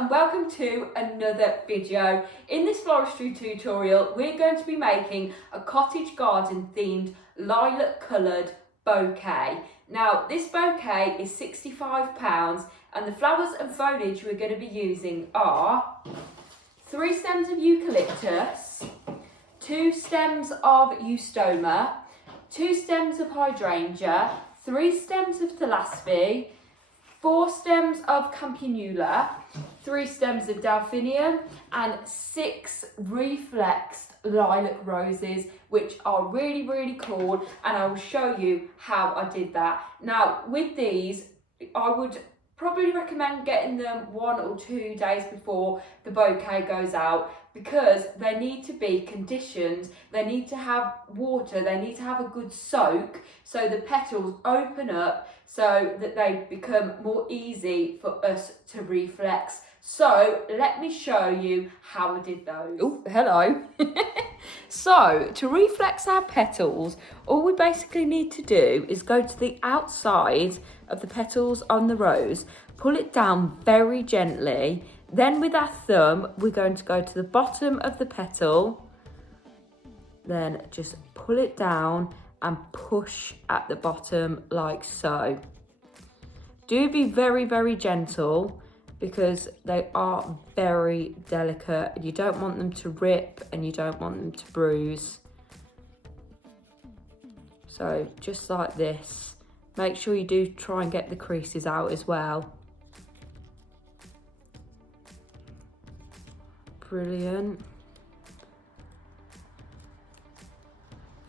and welcome to another video. In this floristry tutorial we're going to be making a cottage garden themed lilac coloured bouquet. Now this bouquet is £65 and the flowers and foliage we're going to be using are 3 stems of eucalyptus, 2 stems of eustoma, 2 stems of hydrangea, 3 stems of thalasspi, 4 stems of campanula, 3 stems of delphinium and 6 reflexed lilac roses, which are really cool, and I will show you how I did that. Now with these I would probably recommend getting them 1 or 2 days before the bouquet goes out, because they need to be conditioned, they need to have water, they need to have a good soak so the petals open up so that they become more easy for us to reflex. So let me show you how I did those. Oh, hello. So to reflex our petals, all we basically need to do is go to the outside of the petals on the rose, pull it down very gently. Then with our thumb, we're going to go to the bottom of the petal, then just pull it down and push at the bottom like so. Do be very gentle, because they are very delicate. You don't want them to rip and you don't want them to bruise. So just like this. Make sure you do try and get the creases out as well. Brilliant.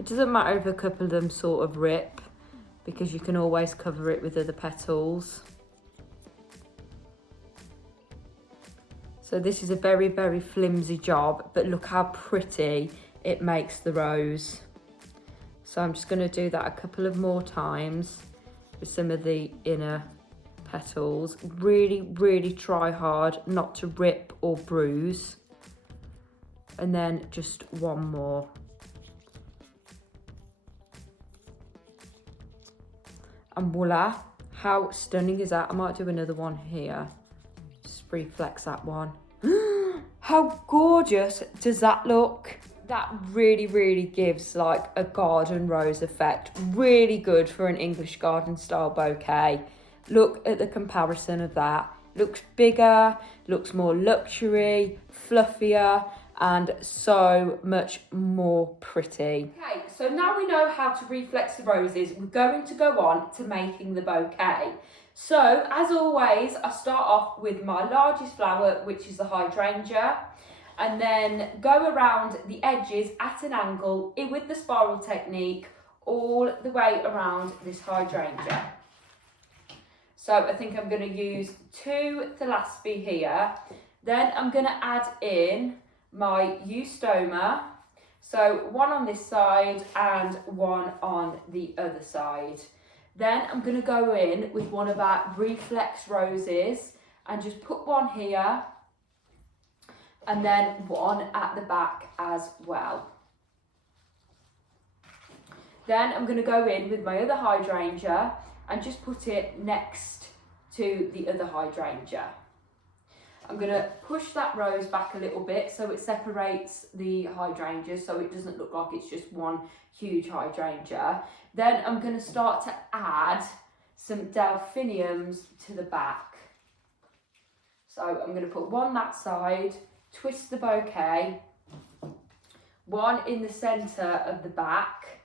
It doesn't matter if a couple of them sort of rip, because you can always cover it with other petals. So this is a very flimsy job, but look how pretty it makes the rose. So I'm just going to do that a couple of more times with some of the inner petals. Really try hard not to rip or bruise. And then just one more. And voila, how stunning is that? I might do another one here. Just reflex that one. How gorgeous does that look? That really gives like a garden rose effect. Really good for an English garden style bouquet. Look at the comparison of that. Looks bigger, looks more luxury, fluffier, and so much more pretty. Okay, so now we know how to reflex the roses, we're going to go on to making the bouquet. So as always, I start off with my largest flower, which is the hydrangea, and then go around the edges at an angle with the spiral technique all the way around this hydrangea. So I think I'm going to use 2 thalasspi here. Then I'm going to add in my eustoma, so 1 on this side and 1 on the other side. Then I'm going to go in with one of our reflex roses and just put 1 here and then 1 at the back as well. Then I'm going to go in with my other hydrangea and just put it next to the other hydrangea. I'm going to push that rose back a little bit so it separates the hydrangeas, so it doesn't look like it's just one huge hydrangea. Then I'm going to start to add some delphiniums to the back. So I'm going to put 1 that side, twist the bouquet, 1 in the centre of the back,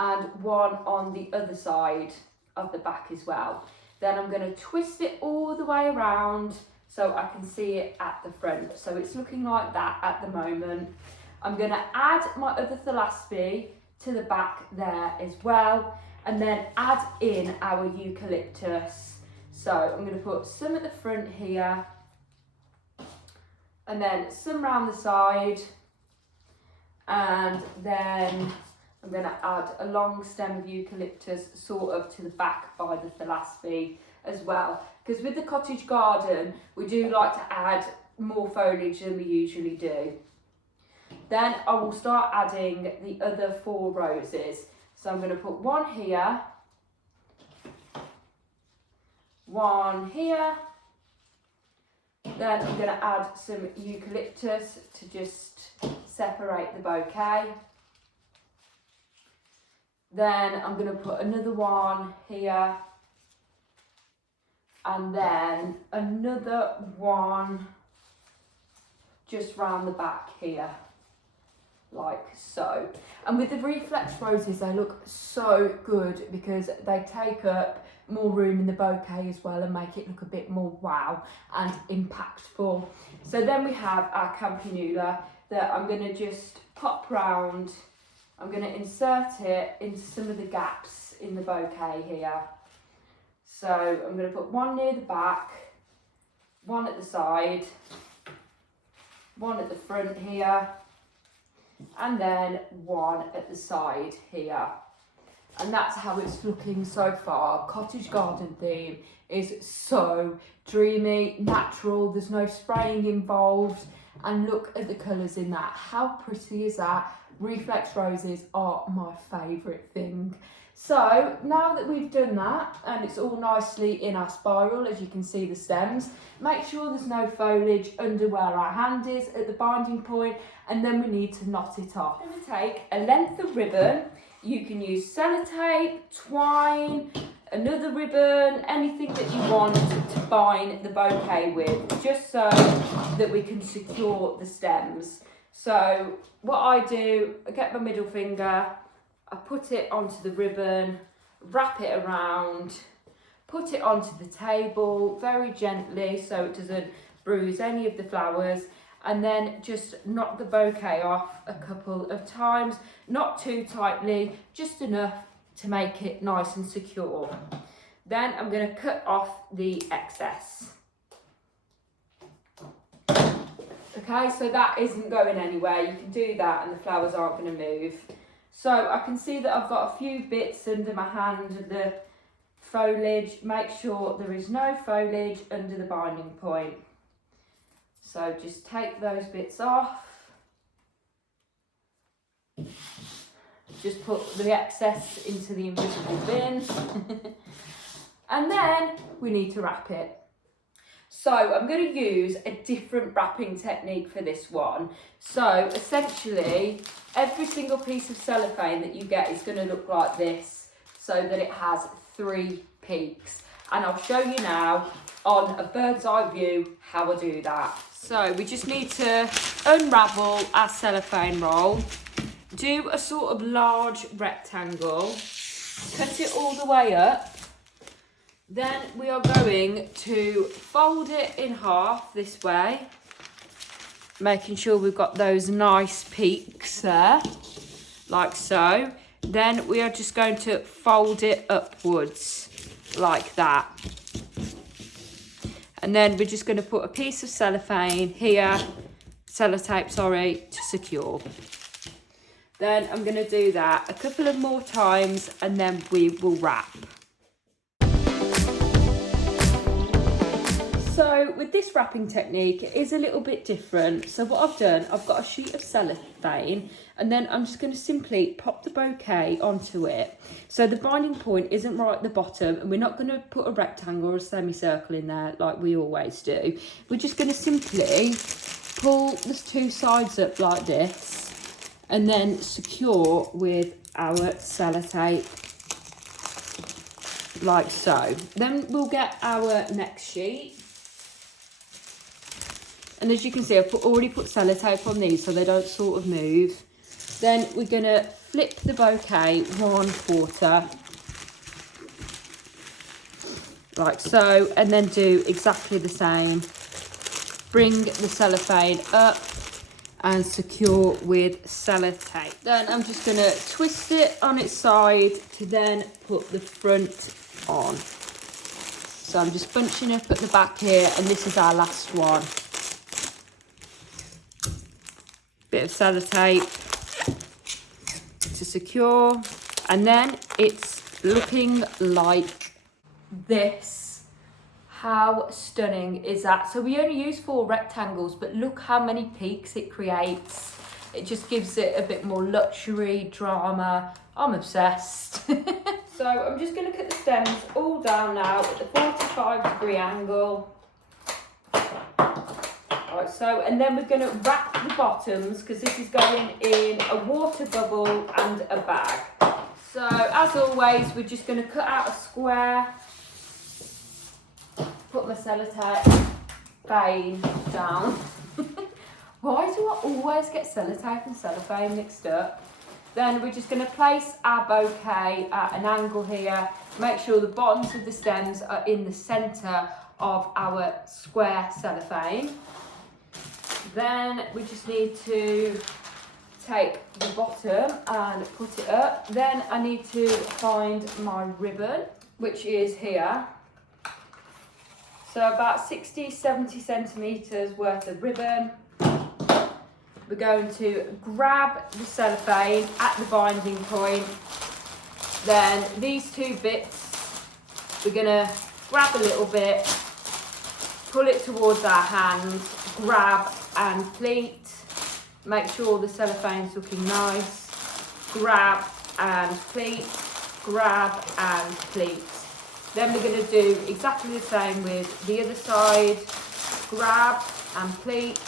and 1 on the other side of the back as well. Then I'm going to twist it all the way around so I can see it at the front. So it's looking like that at the moment. I'm going to add my other thalasspi to the back there as well, and then add in our eucalyptus. So I'm going to put some at the front here, and then some round the side, and then I'm going to add a long stem of eucalyptus sort of to the back by the thalasspi as well, because with the cottage garden we do like to add more foliage than we usually do. Then I will start adding the other 4 roses. So I'm going to put 1 here, 1 here, Then I'm going to add some eucalyptus to just separate the bouquet. Then I'm going to put another one here, and then another one just round the back here, like so. And with the reflex roses, they look so good because they take up more room in the bouquet as well and make it look a bit more wow and impactful. So then we have our campanula that I'm going to just pop round. I'm going to insert it into some of the gaps in the bouquet here. So I'm going to put one near the back, one at the side, one at the front here, and then one at the side here. And that's how it's looking so far. Cottage garden theme is so dreamy, natural, there's no spraying involved. And look at the colours in that. How pretty is that? Reflex roses are my favourite thing. So now that we've done that and it's all nicely in our spiral, as you can see the stems, make sure there's no foliage under where our hand is at the binding point, and then we need to knot it off. I'm going to take a length of ribbon. You can use sellotape, twine, another ribbon, anything that you want to bind the bouquet with, just so that we can secure the stems. So what I do, I get my middle finger, I put it onto the ribbon, wrap it around, put it onto the table very gently so it doesn't bruise any of the flowers, and then just knot the bouquet off a couple of times, not too tightly, just enough to make it nice and secure. Then I'm going to cut off the excess. Okay, so that isn't going anywhere. You can do that and the flowers aren't going to move. So I can see that I've got a few bits under my hand of the foliage. Make sure there is no foliage under the binding point. So just take those bits off. Just put the excess into the invisible bin. And then we need to wrap it. So I'm going to use a different wrapping technique for this one. So essentially, every single piece of cellophane that you get is going to look like this, so that it has 3 peaks. And I'll show you now on a bird's eye view how I do that. So we just need to unravel our cellophane roll, do a sort of large rectangle, cut it all the way up. Then we are going to fold it in half this way, making sure we've got those nice peaks there, like so. Then we are just going to fold it upwards like that. And then we're just going to put a piece of cellophane here, sellotape, sorry, to secure. Then I'm going to do that a couple of more times and then we will wrap. So with this wrapping technique, it is a little bit different. So what I've done, I've got a sheet of cellophane and then I'm just going to simply pop the bouquet onto it. So the binding point isn't right at the bottom and we're not going to put a rectangle or a semicircle in there like we always do. We're just going to simply pull the 2 sides up like this and then secure with our sellotape like so. Then we'll get our next sheet. And as you can see, I've already put sellotape on these so they don't sort of move. Then we're going to flip the bouquet 1/4, like so, and then do exactly the same. Bring the cellophane up and secure with sellotape. Then I'm just going to twist it on its side to then put the front on. So I'm just bunching up at the back here, and this is our last one. Bit of sellotape to secure, and then it's looking like this. How stunning is that? So we only use 4 rectangles, but look how many peaks it creates. It just gives it a bit more luxury, drama. I'm obsessed. So I'm just going to cut the stems all down now at the 45-degree angle. Right, so, and then we're going to wrap the bottoms because this is going in a water bubble and a bag. So, as always, we're just going to cut out a square, put my sellotape down. Why do I always get sellotape and cellophane mixed up? Then we're just going to place our bouquet at an angle here. Make sure the bottoms of the stems are in the centre of our square cellophane. Then we just need to take the bottom and put it up. Then I need to find my ribbon, which is here. So about 60-70 centimetres worth of ribbon. We're going to grab the cellophane at the binding point. Then these two bits, we're going to grab a little bit, pull it towards our hand, grab and pleat. Make sure the cellophane's looking nice. Grab and pleat, grab and pleat. Then we're going to do exactly the same with the other side. Grab and pleat,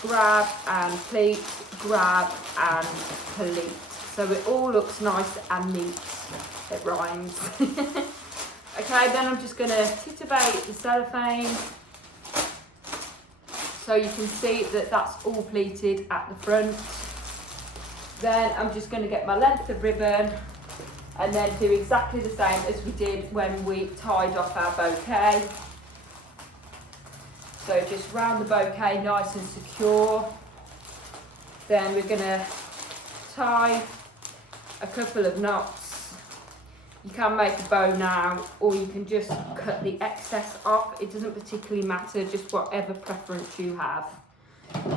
grab and pleat, grab and pleat. So it all looks nice and neat. It rhymes. Okay, then I'm just going to titubate the cellophane so you can see that that's all pleated at the front. Then I'm just going to get my length of ribbon and then do exactly the same as we did when we tied off our bouquet. So just round the bouquet nice and secure. Then we're going to tie a couple of knots. You can make a bow now, or you can just cut the excess off. It doesn't particularly matter, just whatever preference you have.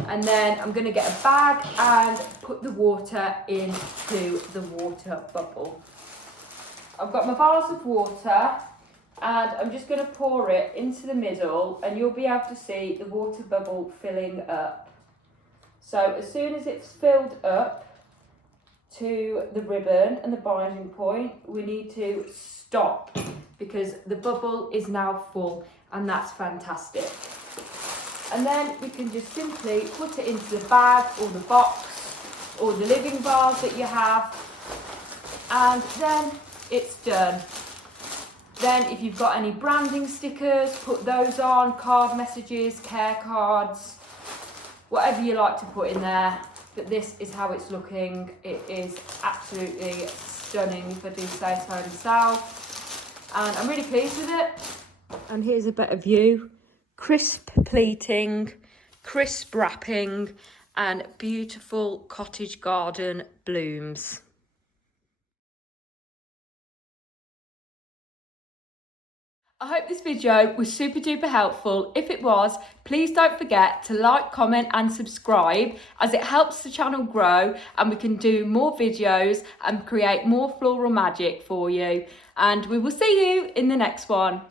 And then I'm going to get a bag and put the water into the water bubble. I've got my vase of water and I'm just going to pour it into the middle, and you'll be able to see the water bubble filling up. So as soon as it's filled up to the ribbon and the binding point, we need to stop because the bubble is now full, and that's fantastic. And then we can just simply put it into the bag or the box or the living vase that you have, and then it's done. Then if you've got any branding stickers, put those on, card messages, care cards, whatever you like to put in there. But this is how it's looking. It is absolutely stunning, if I do say so myself. And I'm really pleased with it. And here's a better view. Crisp pleating, crisp wrapping, and beautiful cottage garden blooms. I hope this video was super duper helpful. If it was, please don't forget to like, comment and subscribe, as it helps the channel grow and we can do more videos and create more floral magic for you. And we will see you in the next one.